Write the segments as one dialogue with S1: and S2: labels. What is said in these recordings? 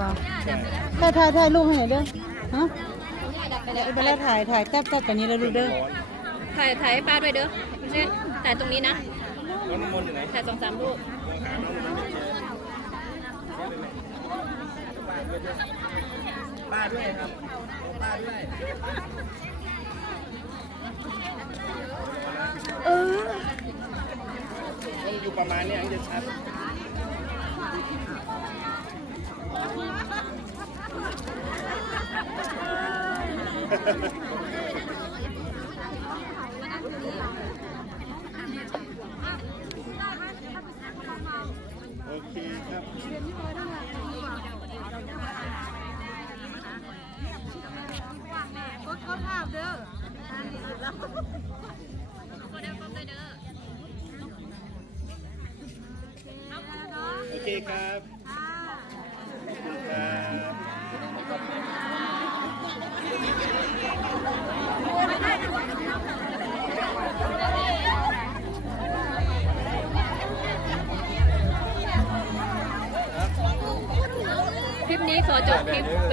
S1: บอกถ่ายถ่ายถ่ายรูปให้หน่อยเด้อฮะเดี๋ยวไปแล้วถ่ายถ่ายแทบแทบกันนี้แล้วดูเด้อ
S2: ถ่ายถ่ายให้ป้าด้วยเด้อเนี่ยถ่ายตรงนี้นะ
S3: น้องน้ำมนต์อยู่ไหน
S2: ถ่ายสองสามรูป
S3: หาน้องน้ำมนต์ไม่เจอป้าด้วยครับป้าด้วย
S2: เออ
S3: ต้องอยู่ประมาณเนี้ยถึงจะชัด โอเคครับก็ภาพเด้อโอเคครับ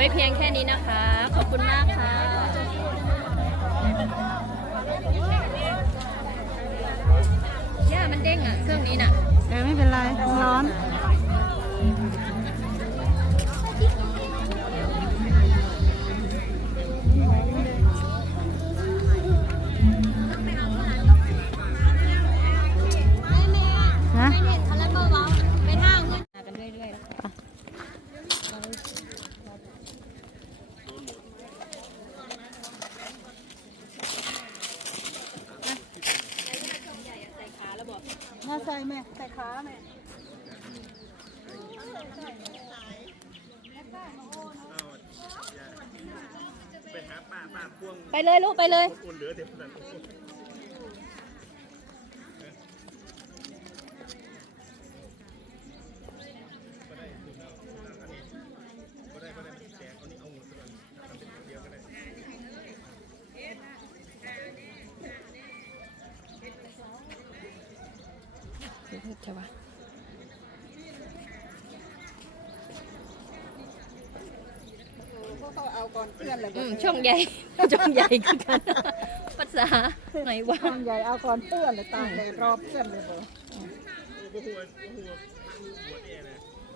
S2: ว้เพียงแค่นี้นะคะ ขอบคุณมากค่ะย่ามันเด้งอะ เครื่องนี้น่ะ
S1: เออไม่เป็นไร ร้อน
S3: ไปหาป้าป้าพ่วง
S2: ไปเลยลูกไปเลย
S3: อุ่นเหลือเดี๋ยวนั้น
S2: ช่องใหญ่ช่องใหญ่คือกันภาษาไหนวะ
S1: ทำใหญ่เอาก่อนเปื้อนเลยตากเลยรอเปื้อนเลยเบอ
S3: โอ้โหโอ้โหโอ้โหหัวเนี่ยนะ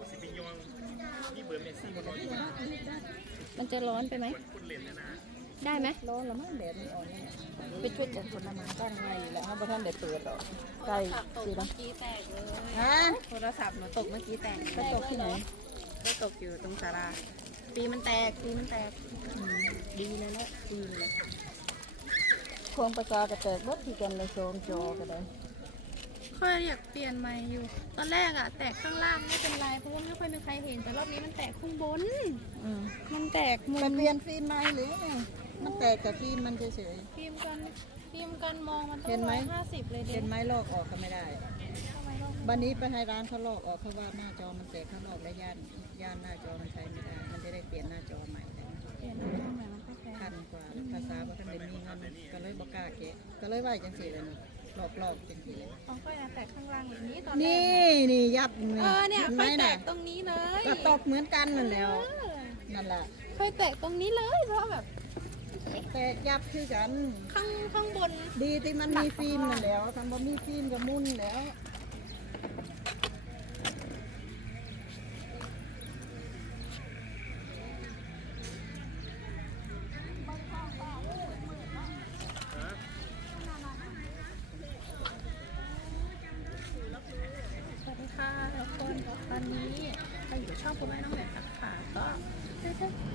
S3: สิปิยองนี่เบอร์เมสซี่มันรออยู่
S2: มันจะร้อนไปไหม
S3: คนเล่นนะนะ
S2: ได้ไหม
S1: ร้อนแล้วมั้งแดดมันอ่อนเนี่ยไปช่วยจัดผลไม้ก้านไงแหละเพราะท่านได้เปิดหรอกใกล้สินะฮะ
S4: โทรศัพท์หนูตกเมื่อกี้แตก
S1: กระจกที่ไหน
S4: ก็ตกอยู่ตรงศาลา ปีมันแตกปีมันแตก
S1: ดีเลยนะดีเลยพวงประกากระแตกรถที่กันเลยโซมจอกันเลย
S4: ค่อยอยากเปลี่ยนใหม่อยู่ ตอนแรกอะแตกข้างล่างไม่เป็นไรเพราะว่าไม่ค่อยมีใครเห็นแต่รอบนี้มันแตกข้างบน
S1: อืม
S4: มันแตกมุ
S1: ไป
S4: ม
S1: เปลี่ยนฟิล์มใหม่หรือไงมันแตกแต่ฟิล์มมันเฉย
S4: ฟิล์มกันฟิล์มกันมองมันต้
S1: เห็
S4: อง
S1: นไหม
S4: ร้อยห้าสิบเลย
S1: ๆ
S4: เด็
S1: เห็
S4: ก
S1: นไหมลอกออกก็ไม่ได้
S4: ทำไมเรา
S1: วันนี้ไปให้ร้านเขาลอกออกเพราะว่าหน้าจอมันแตกเขาลอกและย่านย่านหน้าจอมันใช้ไม่ได้มันจะได้ เปลี่ยนหน้าจอใหม่ได้
S4: เปลี่ยนทำไมมันไม่แตก
S1: พันกว่าภาษาว่าท่านได้มีเงินก็เลยบอกกล้าเกะก็เลยว่าจังสี่เลยนี่หลอกหลอกจังสี่
S4: ของค่อยนะแตกข้างล่างอย่างนี้ตอนแรก
S1: นี่นี่ยับ
S4: เออเนี่ย
S1: ห็ไห
S4: ค่
S1: ม
S4: อยแต
S1: น่ะ
S4: กตรงนี้เลย
S1: ก็ตกเหมือนกันนั่นแหล้วนั่นแหละ
S4: ค่อยแตกตรงนี้เลยเพราะแบบ
S1: แตกยับคือกัน
S4: ข้างข้างบน
S1: ดีที่มันมีฟิล์มนั่นแหล้วคำว่ามีฟิล์มก็มุ่นแล้ว
S4: สวัสดีค่ะทุกคนตอนนี้เราอยู่ช่องคุณแม่น้องเหนือค่ะก็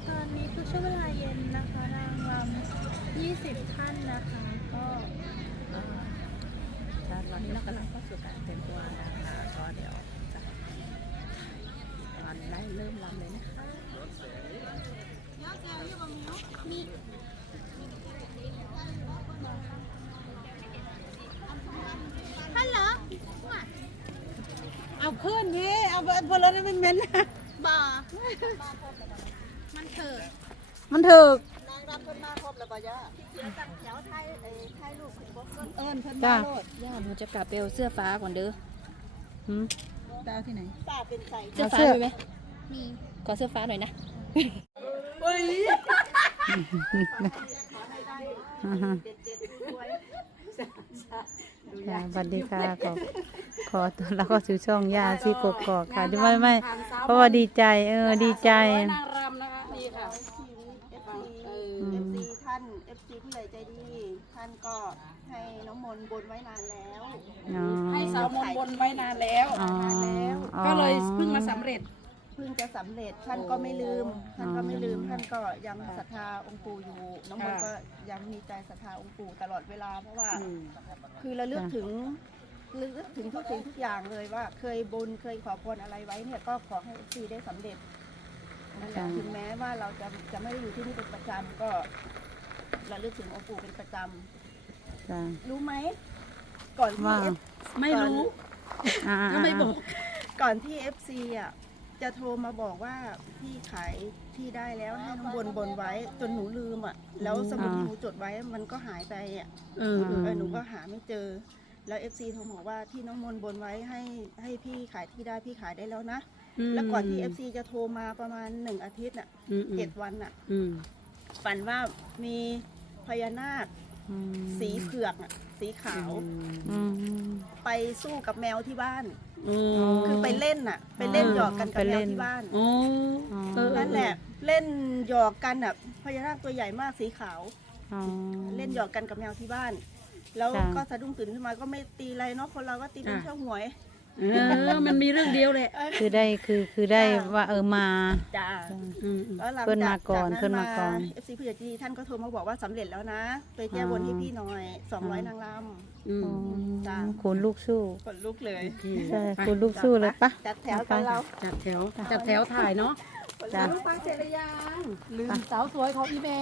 S4: ตอนนี้คือช่วงเวลาเย็นนะคะนางรำ20 ท่านนะคะ ก็เอ่อตอนนี้เรากำลังเข้าสู่การเตรียมตัวนะคะก็เดี๋ยวจะรันได้เริ่มรำเลยนะคะมี ฮัลโหล
S1: เอาขึ้ นดิเอาพอรถมันเหม็น
S4: บอมันเถิด
S1: มันเถึกนางรำเพิ่นมาครบแล้วป่ะย่าเอิญเพิ่นมาโลด
S2: ย่าหนูจะกลับไปเอาเสื้อฟ้าก่อนเด้อหืม
S1: ดาที่ไหนตา
S2: เป็นใสเสื้อฟ้ามีไหม
S1: มี
S2: ขอเสื้อฟ้าหน่อยนะโอ่า
S5: ฮะค่ะสวัสดีค่ะขอบ ขอตัวเราก็สู่ช่องยาซีกกอกค่ะไม่ไม่ไม่เพราะว่าดีใจ เออดีใจ
S1: นางรำนะคะนี่ค่ะ
S5: อืม
S6: เอฟซีท่านเอฟซีผู้ใหญ่ใจดี ท่านก็ให้น้องมนต์บนไว้นานแล้ว
S5: อ๋อ
S1: ให้สาวมนต์บนไว้นานแล้ว
S5: อ๋อ
S1: ก็เลยเพิ่งมาสำเร็จ
S6: เพิ่งจะสำเร็จท่านก็ไม่ลืม ท่านก็ไม่ลืม ท่านก็ยังศรัทธาองค์ปู่อยู่ น้องมนต์ก็ยังมีใจศรัทธาองค์ปู่ตลอดเวลาเพราะว่า คือระลึกถึงระ ลึกถึงทุกสิ่งทุกอย่างเลยว่า เคยบนเคยขอพรอะไรไว้เนี่ยก็ขอให้เอฟซีได้สำเร็จนั่นแหละ
S5: จ้ะ
S6: ถึงแม้ว่าเราจะจะไม่ได้อยู่ที่นี่เป็นประจำก็ระลึกถึงองค์ปู่เป็นประจำ
S5: จ้ะ
S6: รู้ไหมก่อนที่
S5: ว่า
S6: F
S1: ไม่รู้
S5: อ่า
S1: ก็ไม่บอก
S6: ก่อนที่ FC อะจะโทรมาบอกว่าพี่ขายที่ได้แล้วให้น้องบนบนไว้จนหนูลืมอะ แล้วสมุดที่หนูจดไว้มันก็หายไปอะ
S1: เออ
S6: เออหนูก็หาไม่เจอ แล้ว FC โทรบอกว่าที่น้องมนบนไว้ให้ให้พี่ขายที่ได้พี่ขายได้แล้วนะ แล้วก่อนที่ FC จะโทรมาประมาณหนึ่งอาทิตย์อะเจ็ดวันอะ
S1: อืม
S6: ฝันว่ามีพญานาค
S5: อืม
S6: สีเผือกอะ สีขาว
S5: อืม
S6: ไปสู้กับแมวที่บ้าน
S1: โอ้
S6: คือไปเล่นน่ะ ไปเล่น
S5: อ๋อ
S6: หยอกกันกับ
S5: ไป
S6: แม
S5: เล่
S6: วนที่บ้าน
S1: โอ้
S5: อ๋อ
S1: เออ
S6: นั่นแหละเล่นหยอกกันอะพญานาคตัวใหญ่มากสีขาว
S5: อ๋อ
S6: เล่นหยอกกันกับแมวที่บ้าน แล้ว
S5: จ้ะ
S6: ก็สะดุ้งตื่นขึ้นมาก็ไม่ตีอะไรเนาะคนเราก็ตีเป็นเช่าหวย
S1: เออ มันมีเรื่องเดียวแหละ
S5: คือได้คือคือได้ว่าเออมา
S6: จ้า
S1: อืม
S6: แล้วหลัง
S5: เพิ่น
S6: จ
S5: มาก่อน
S6: จ
S5: เพิ่นมาก่อน
S6: เอฟซีผู้ใหญ่ใจดีท่านก็โทรมาบอกว่าสำเร็จแล้วนะ ไปแก้บนให้พี่หน่อยสองร้อยนางร
S1: อืม
S5: อ๋อ
S6: จ้ะ
S5: ขนลูกสู้ำ
S6: กดลุกเลย
S5: ใช่ขนลูกสู้เลยปะ
S6: จัดแถวกันเรา
S1: จัดแถวจัดแถวถ่ายเนาะ
S5: จ้ะ
S1: ฟังเสร็จหรือยังลืมสาวสวยของอีแม่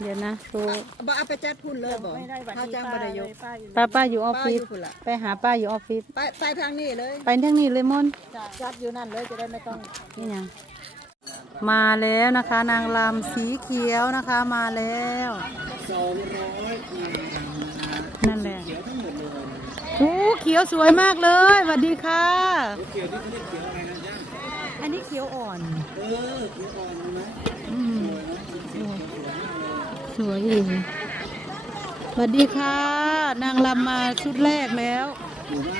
S5: เดี๋ยวนะครู
S7: บ่เอาไปจัดพุ่นเลยบ่
S6: ไม่ได้หวัด
S7: เขา
S6: ดี
S7: จ้าง
S6: ป้า
S7: บ่ได้
S6: เลย
S7: ก
S6: ป้าอยู่
S5: ป้าป้าอยู่ออฟ
S7: ป้า
S5: ฟิ
S7: อ
S5: ศ
S7: ยู่พุ่นล่ะ
S5: ไปหาป้าอยู่ออฟฟิศ
S7: ไปไปทางนี้เลย
S5: ไปทางนี้เลยมน
S6: จัดอยู่นั่นเลยจะได้ไม่ต้อง
S5: นี่ยังมาแล้วนะคะนางรำสีเขียวนะคะมาแล้วนั่นแหละโอ้เขียวสวยมากเลยสวัสดีค่ะอันนี้เขียวอ่อนอืมส วยดีสวัสดีค่ะ นางรำมาชุดแรกแล้ว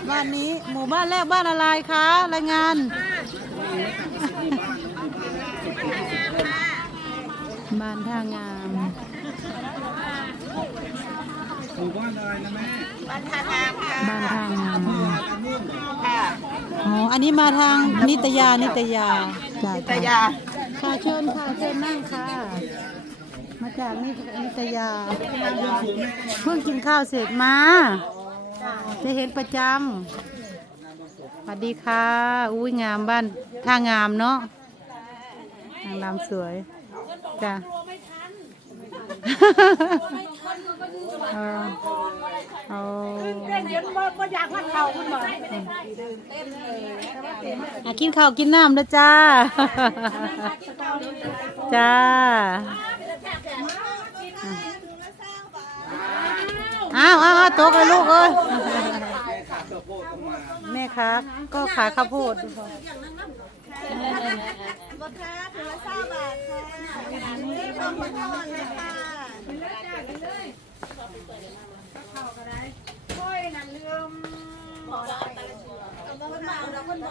S5: บ้านนี้หมู่บ้านแรกบ้านอะไรคะรายงาน บ้านท่างาม
S3: หมู่บ้านอะไรนะแม่
S6: บ้านท่างามค่ะ
S5: บ้านท่างาม
S6: ค่ะ
S5: อ๋ออันนี้มาทางนิตยานิตยาจ้ะ
S6: นิตยา
S5: ค่ะเชิญค่ะเชิญนั่งค่ะมา จากนินิตยา เพิ่งกินข้าวเสร็จมา จะเห็นประจำสวัสดีค่ะ อุ้ยงามบ้านท่างามเนาะนางรำสวยจ้ะเออเอาอะกินข้าวกินน้ำนะจ้า จ้า อ้าวอ้าวอ้าวโตกันลูกเอ้ยแม่ครับ ก็ขายข้าวโพด
S6: บค่าถือละเศร้าบาทค่ะนี่พร้อมทอนเลยค่ะ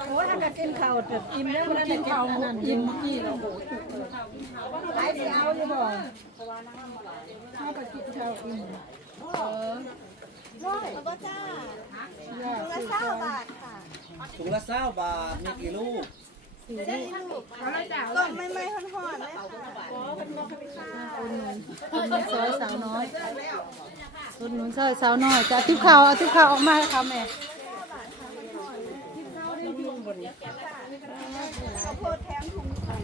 S1: โอ้ถ้ากินข้าวจะอิ่มแล้วกินข้าวอิ่มเมื่อกี้แล้โอ้ขายสิเอาอยู่บ่ถ้าไปกินข้าวอิ่ม เออ
S6: แล้วก็จ้าถือละเศร้าบาทค่ะ
S7: ถุงละเศร้าบาท มีกี่ลูก
S6: ต้มไม่ไม่ทอนๆเลยค่ะ
S5: คุณหนุนซอยสาวน้อยคุณหนุนซอยสาวน้อยจ้าทิพข่าวเอาทิพข่าวออกมาให้ค่ะแม่
S6: ข้าวโพดแถมถุงใส่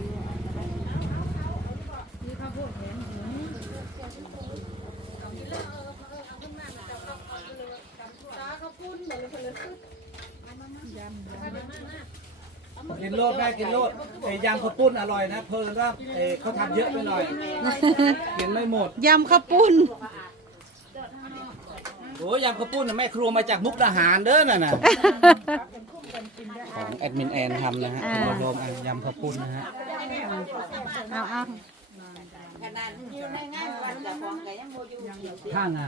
S7: กินโลดแม่กินโลดไอ้ยำข้าวปุ้นอร่อยนะ เพลินก็เอ้เขาทำเยอะไปหน่อยกินไม่หมด
S5: ยำข้าวปุ้น
S7: โอ้ยยำข้าวปุ้นน่ะแม่ครัวมาจากมุกดาหารเด้อน่ะน่ะของแอดมินแอนทำนะฮะ
S5: อ่า
S7: รวมๆอะยำข้าวปุ้นนะฮะ
S5: เอาเอา
S7: ข้างงาน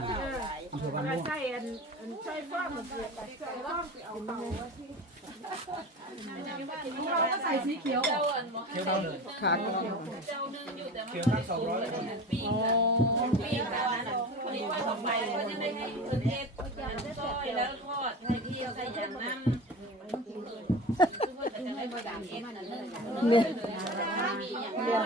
S7: อำเภอบ้านม่วง
S4: ใส่อันอันใส่ฟ้ามันเกิดใส่ฟ้าไปเอาเตาเราก็ใส่สีเขียว
S7: เที่ยวเท่าเลย
S4: ขา
S7: เที่ยวทั้งสองร้อยเลย
S4: เรียนแ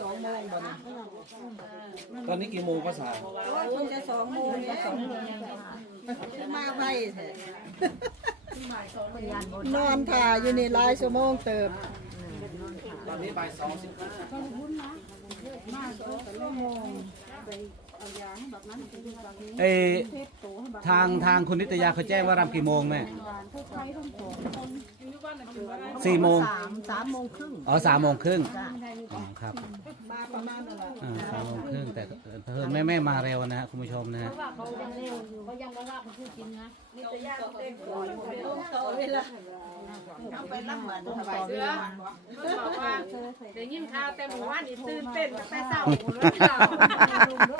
S4: สองโมงบ่นะ
S7: ตอนนี้กี่โมงก็สาย
S4: มันจะสองโมงจะสองโมงมาไวแท้นอนถ่ายอยู่นี่หลายชั่วโมงเติบ
S7: ตอนนี้บ่ายสองสิบห้าเออทางทางคุณนิตยาเขาแจ้งว่ารำกี่โมงแม่ สี่โมง
S4: สามสามโมงครึ่ง
S7: อ๋อสามโมงครึ่งอ๋อครับ
S4: มาประมาณนั้นแหละ
S7: อ่าสามโมงครึ่งแต่เพิ่งแม่แม่มาเร็วนะฮะคุณผู้ชมนะฮะ
S4: เอาไปรับเหมือนสบายเสือ
S8: บอกว่าได้ยินข่าวแต่หมู่บ้านนี่ตื่นเต้นตั้งแต่เช้า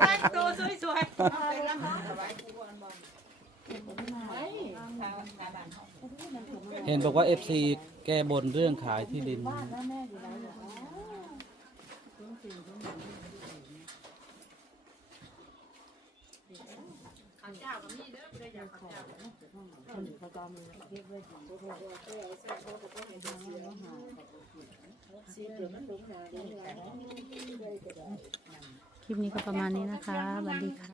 S8: แต่งตัวสวยๆ
S7: เห็นบอก เห็นบอกว่า FC แก้บนเรื่องขายที่ดิน
S5: คลิปนี้ก็ประมาณนี้นะคะสวัสดีค่ะ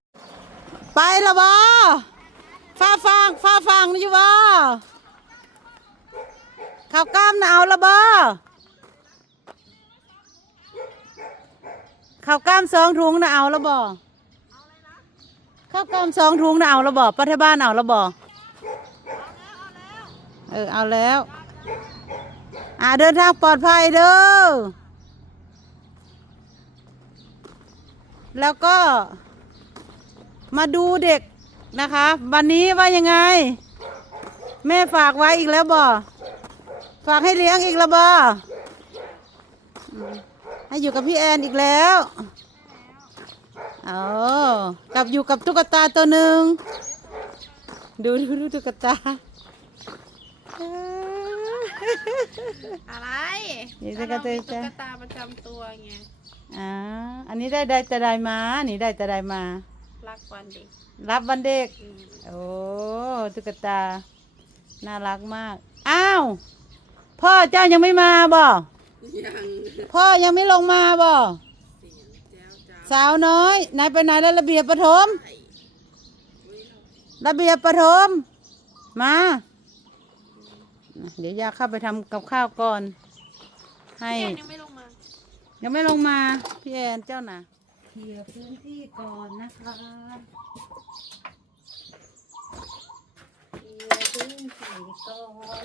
S5: ไปละบอฟ้าฟังฟ้าฟังนี่อยู่บ่ ข้าวกล้ามนะเอาละบอข้าวกล้ามสองถุงนะเอาละบอข้าวกล้ามสองถุงนะเอาละบอปัทบ้านเอาละบอเออเอาแล้ว อ่าเดินทางปลอดภัยเด้อแล้วก็มาดูเด็กนะคะ วันนี้ว่ายังไง แม่ฝากไว้อีกแล้วบ่ ฝากให้เลี้ยงอีกแล้วบ่อืมให้อยู่กับพี่แอนอีกแล้วอ๋อกลับอยู่กับตุ๊กตาตัวหนึ่ง ดูดูดูตุ๊กตา
S8: อะไร
S5: นี่ตุ๊กตา
S8: ตุ๊
S5: จ้ะ
S8: กตาประจำตัวไง
S5: อ่าอันนี้ได้ได้แต่ได้มา นี่ได้แต่ได้มา
S8: รักวันเด็ก
S5: รับวันเด็ก โอ้ตุ๊กตา น่ารักมาก อ้าว พ่อเจ้ายังไม่มาบ่พ่อยังไม่ลงมาบ่สาวน้อยนายไปไหนแล้วระเบียบประถมระเบียบประถมมา เดี๋ยวยาเข้าไปทำกับข้าวก่อน ให้
S8: ยังไม่ลงมา
S5: ยังไม่ลงมาพี่แอนเจ้าน่ะเคลียร์พื้นที่ก่อนนะคะเคลียร์พื้นที่ก่อน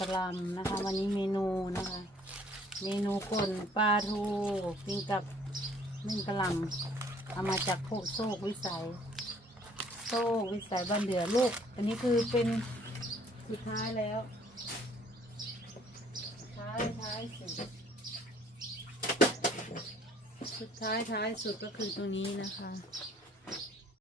S5: กะลำนะคะ วันนี้เมนูนะคะ เมนูป่นปลาทูกินกับหนึ่งกะหลำเอามาจากโคโซกวิสัย โซกวิสัยบ้านเดือลูก อันนี้คือเป็นสุดท้ายแล้วท้ายท้ายสุดสุดท้ายท้ายสุดก็คือตรงนี้นะคะ